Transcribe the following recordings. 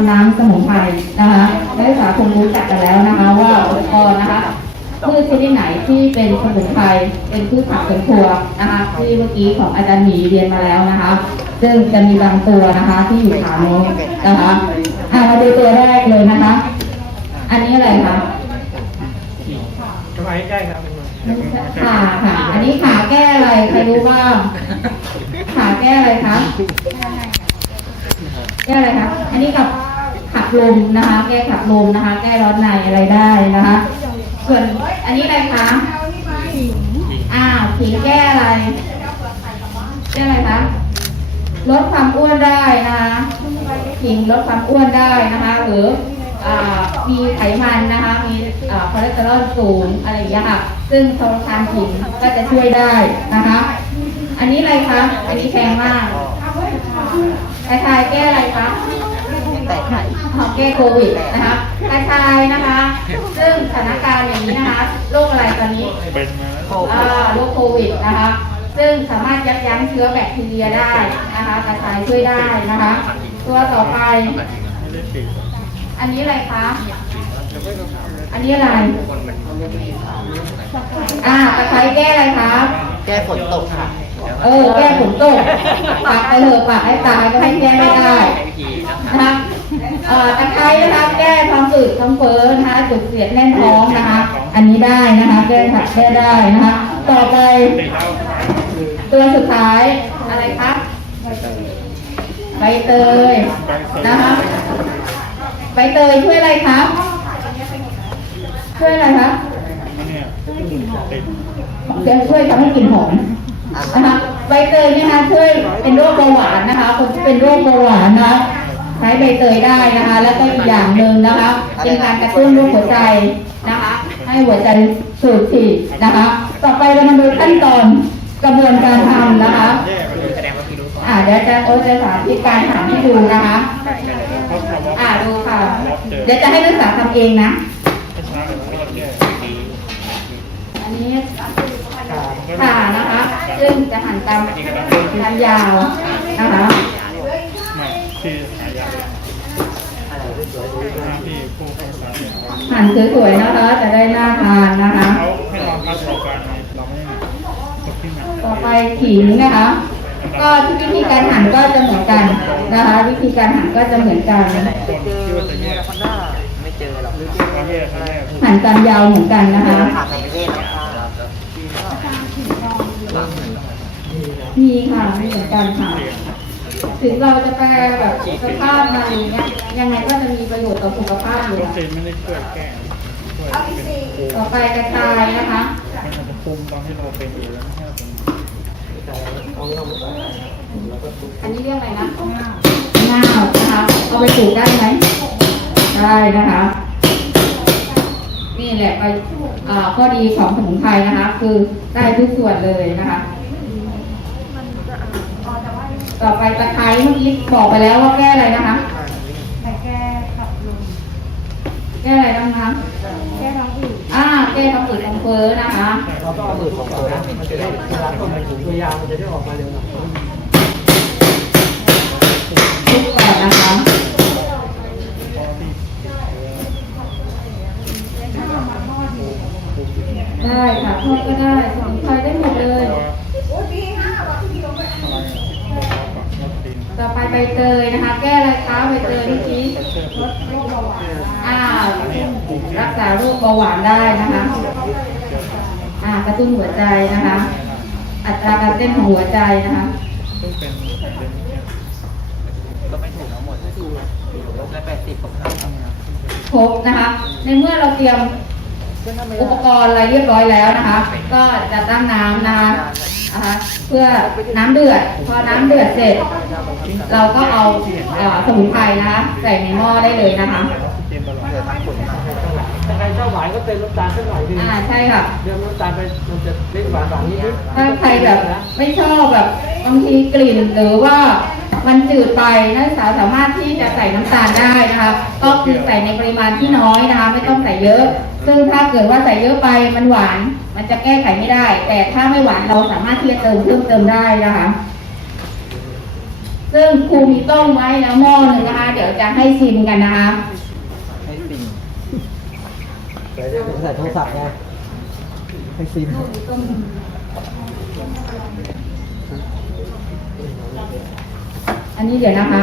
ำน้ำสมุนไพรนะคะนักศึกษาคงรู้จักกันแล้วนะคะ ว่าอุปกรณ์นะคะพืชชนิดไหนที่เป็นสมุนไพรเป็นพืชผักสวนครัวนะคะที่เมื่อกี้ของอาจารย์หมีเรียนมาแล้วนะคะ ซึ่งจะมีบางตัวนะคะที่อยู่ฐานโน้นนะคะอะมาดูตัวแรกเลยนะคะ อันนี้อะไรคะทำไมใกล้ครับขาค่ะ อันนี้ขาแก้อะไรใครรู้บ้างขาแก้อะไรคะแก้อะไรคะอันนี้กับขับ ลมนะคะ แก้ขับลมนะคะ แก้ร้อนในอะไรได้นะคะ ส่วนอันนี้อะไรคะอ้าวขิงแก้อะไรแก้อะไรคะลดความอ้วนได้นะคะขิงลดความอ้วนได้นะคะ หรืออ่ามีไขมันนะคะ มีอ่าคอเลสเตอรอลสูงอะไรอย่างเงี้ยค่ะ ซึ่งทองทานขิงก็จะช่วยได้นะคะ อันนี้อะไรคะ อันนี้แพงมากกระชายแก้อะไรคะ แต่ไข่หอมแก้โควิดนะคะกระชายนะคะ ซึ่งสถานการณ์อย่างนี้นะคะโรคอะไรตอนนี้เป็นมาแล้วโคอ่าโรคโควิดนะคะ ซึ่งสามารถยับยั้งเชื้อแบคทีเรียได้นะคะกระชายช่วยได้นะคะ ตัวต่อไปไม่ได้ติดอันนี้อะไรคะอันนี้อะไร อ่ากระชายแก้อะไรคะ แก้ฝนตกค่ะ เออ แก้ฝนตกปากไปเถอะปากให้ตายก็ให้แก้ไม่ได้นะคะเอ่อ ตะไคร้นะคะแก้ท้องอืดท้องเฟ้อนะคะจุดเสียดแน่นท้องนะคะ อันนี้ได้นะคะ แก้ถักแก้ได้นะคะ ต่อไป ตัวสุดท้ายอะไรคะใบเตยนะคะใบเตยช่วยอะไรคะช่วยอะไรคะเนี่ยติดจะช่วยทำให้กลิ่นหอมนะคะใบเตยเนี่ยนะคะช่วยเป็นโรคเบาหวานนะคะคนที่เป็นโรคเบาหวานนะคะ ใช้ใบเตยได้นะคะ แล้วก็อีกอย่างหนึ่งนะคะ เป็นการกระตุ้นรูปหัวใจนะคะ ให้หัวใจสูบฉีดนะคะ ต่อไปเรามาดูขั้นตอนกระบวนการทำนะคะเลยอ่าเดี๋ยวจะโอ๊ตจะสาธิตการทำให้ดูนะคะอ่าดูค่ะ เดี๋ยวจะให้นักศึกษาทำเองนะช้าเลยไม่ต้องแก้อันนี้ขานะคะซึ่งจะหั่นตามตามยาวนะคะ ไม่ที่หายา หน้าที่ผู้เข้าสารเนี่ยหั่นสวยๆนะคะจะได้น่าทานนะคะเขาให้ลองการประกอบการไหนเราไม่ตกที่ไหนต่อไปขิงนะคะ ก็วิธีการหั่นก็จะเหมือนกันนะคะ วิธีการหั่นก็จะเหมือนกันคนที่ว่าจะแยกคอนด้าไม่เจอหรอกเขาแยกเขาแยกหั่นตามยาวเหมือนกันนะคะผ่านในประเทศแล้วค่ะมีค่ะมีเหมือนกันค่ะ ถึงเราจะแปลแบบสภาพมาอย่างเงี้ยยังไงก็จะมีประโยชน์ต่อสุขภาพอยู่วัคซีนไม่ได้ช่วยแก้ช่วยเป็นภูมิต่อไปกระชายนะคะมันอาจจะภูมิตอนที่เราเป็นอยู่แล้วนะครับผมอันนี้เรียกอะไรนะง่าวนะคะเอาไปปลูกได้ไหมได้นะคะ นี่แหละไปอ่าข้อดีของสมุนไพรนะคะ คือได้ทุกส่วนเลยนะคะ ต่อไปตะไคร้เมื่อกี้บอกไปแล้วว่าแก้อะไรนะคะแก้ขับลมแก้อะไรบ้างคะแก้ท้องอืดอ่าแก้ท้องอืดท้องเฟ้อนะคะเราต้องเอามือของเรามันจะได้เวลาต้มไปถุงตัวยาวมันจะได้ออกมาเร็วหน่อยทุกแบบนะคะได้ค่ะทอดก็ได้สมุนไพรได้หมดเลย ต่อไปใบเตยนะคะ แก้อะไรคะใบเตยเมื่อกี้อ่ารักษาโรคเบาหวานได้นะคะ อ่ากระตุ้นหัวใจนะคะ อัตราการเต้นของหัวใจนะคะก็ไม่ถูกทั้งหมดเลยลบได้แปดสิบของเราครบนะคะ ในเมื่อเราเตรียมอุปกรณ์อะไรเรียบร้อยแล้วนะคะ ก็จะตั้งน้ำนะคะ นะคะเพื่อน้ำเดือด พอน้ำเดือดเสร็จ เราก็เอาเอ่อสมุนไพรนะคะใส่ในหม้อได้เลยนะคะเกิดทั้งผลมาถ้าใครชอบหวานก็เติมน้ำตาลสักหน่อยหนึงอ่าใช่ค่ะเติมน้ำตาลไปมันจะเล่นหวานหวานนิดนึงถ้าใครแบบไม่ชอบแบบบางทีกลิ่นหรือว่ามันจืดไปนักศึกษาสามารถที่จะใส่น้ำตาลได้นะคะ ก็คือใส่ในปริมาณที่น้อยนะคะ ไม่ต้องใส่เยอะ ซึ่งถ้าเกิดว่าใส่เยอะไปมันหวาน มันจะแก้ไขไม่ได้ แต่ถ้าไม่หวานเราสามารถที่จะเติมเพิ่มเติมได้นะคะซึ่งครูมีต้มไว้แล้วหม้อหนึ่งนะคะ เดี๋ยวจะให้ชิมกันนะคะให้สิ่งเดี๋ยวจะใส่โทรศัพท์ไงให้ซิมอันนี้เดี๋ยวนะคะ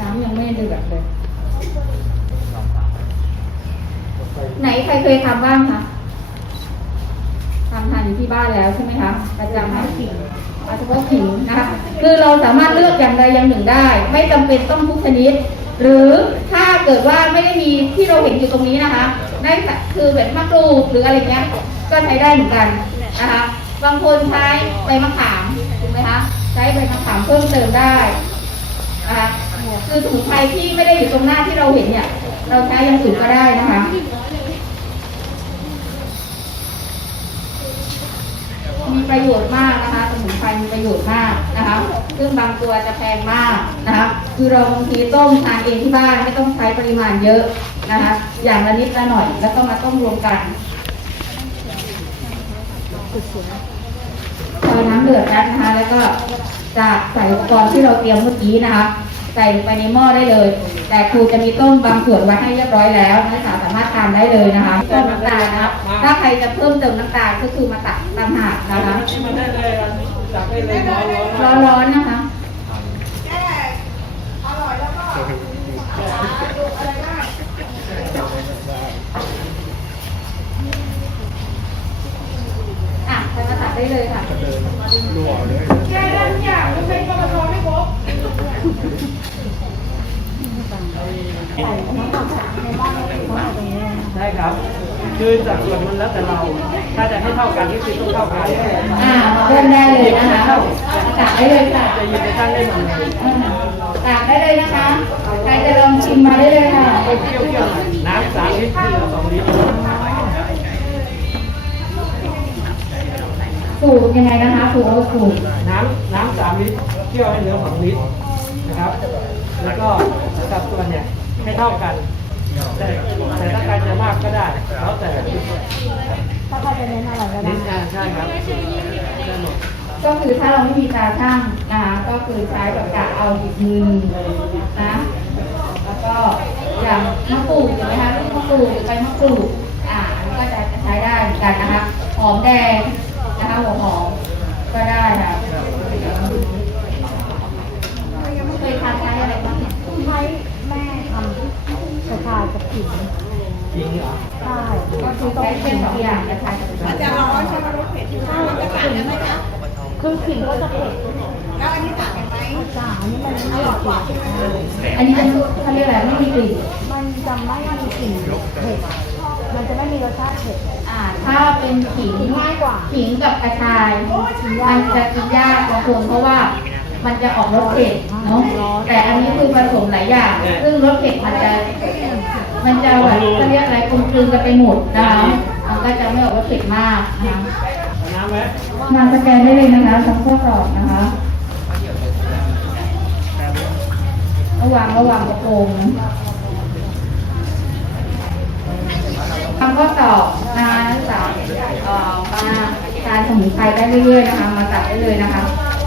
น้ำยังไม่เดือดเลย ไหนใครเคยทำบ้างคะ ทานอยู่ที่บ้านแล้วใช่ไหมคะประจำนะขิงอาเฉพาะขิงนะคะคือเราสามารถเลือกอย่างใดอย่างหนึ่งได้ ไม่จำเป็นต้องทุกชนิด หรือถ้าเกิดว่าไม่ได้มีที่เราเห็นอยู่ตรงนี้นะคะได้คือแบบมะกรูดหรืออะไรเงี้ยก็ใช้ได้เหมือนกันนะคะบางคนใช้ใบมะขามถูกไหมคะใช้ใบมะขามเพิ่มเติมได้นะคะคือสมุนไพรที่ไม่ได้อยู่ตรงหน้าที่เราเห็นเนี่ย เราใช้อย่างอื่นก็ได้นะคะ มีประโยชน์มากนะคะ สมุนไพรมีประโยชน์มากนะคะ ซึ่งบางตัวจะแพงมากนะคะ คือเราบางทีต้มทานเองที่บ้านไม่ต้องใช้ปริมาณเยอะนะคะ อย่างละนิดละหน่อยแล้วก็มาต้มรวมกันพอน้ำเดือดแล้วนะคะ แล้วก็จะใส่อุปกรณ์ที่เราเตรียมเมื่อกี้นะคะ ใส่ลงไปในหม้อได้เลย แต่ครูจะมีต้มบางส่วนไว้ให้เรียบร้อยแล้วนักศึกษาสามารถทานได้เลยนะคะต้มน้ำตาลนะครับถ้าใครจะเพิ่มเติมน้ำตาลก็คือมาตักต่างหากนะคะนี่มันได้เลยจับได้เลยร้อนร้อนร้อนๆนะคะอะใครมาตักได้เลยค่ะ รัวเลย แก้ได้ทุกอย่างยกเป็นกรรมกรไม่ครบ ใช่ครับ คือสัดส่วนมันแล้วแต่เรา ถ้าจะให้เท่ากันนี่คือต้องเท่ากันอ่ามาเริ่มได้เลยนะคะตักได้เลยค่ะจะหยิบไปตั้งได้หมดเลยอืมตักได้เลยนะคะ ใครจะลองชิมมาได้เลยค่ะเปรี้ยวเปรี้ยวๆหน่อยน้ำสามลิตรเหลือสองลิตรสูตรยังไงนะคะสูตรเอาสูตรน้ำน้ำสามลิตรเคี่ยวให้เหลือสองลิตรนะครับ แล้วก็สัดส่วนเนี่ยให้เท่ากัน แต่แต่ถ้าใครจะมากก็ได้ แล้วแต่ถ้าใครจะเน้นอะไรก็ได้ ใช่ครับได้หมดก็คือถ้าเราไม่มีตาช่างนะคะก็คือใช้แบบกะเอาหยิบมือนะแล้วก็อย่างมะกรูดเห็นไหมคะลูกมะกรูดใบมะกรูดอ่าก็จะใช้ได้เหมือนกันนะคะหอมแดงนะคะหัวหอมก็ได้ค่ะเคยทานใช้อะไรบ้างเนี่ย ใช้แม่ทำกระชายกับขิง จริงเหรอใช่ก็คือใช้เป็นสองอย่างนะคะมันจะร้อนใช่ไหมรสเผ็ดใช่มันจะต่างกันไหมคะคือขิงก็จะเผ็ดแล้วอันนี้ต่างกันไหมจ้าอันนี้มันไม่มีกลิ่นอันนี้เป็นเขาเรียกอะไรไม่มีกลิ่นมันจะไม่มีกลิ่นเผ็ดมันจะไม่มีรสชาติเผ็ดอ่าถ้าเป็นขิงง่ายกว่าขิงกับกระชายมันจะกินยากบางคนเพราะว่ามันจะออกรสเผ็ดเนาะแต่อันนี้คือผสมหลายอย่าง ซึ่งรสเผ็ดมันจะ มันจะแบบเขาเรียกอะไรกลมกลืนกันไปหมดนะคะมันก็จะไม่ออกรสเผ็ดมากนะคะน้ำไหมมาสแกนได้เลยนะคะทั้งข้อสอบนะคะระวังระวังกระโปรงทำข้อสอบนะคะนักศึกษาเอ่อมาทานสมุนไพรได้เรื่อยๆนะคะ มาจับได้เลยนะคะ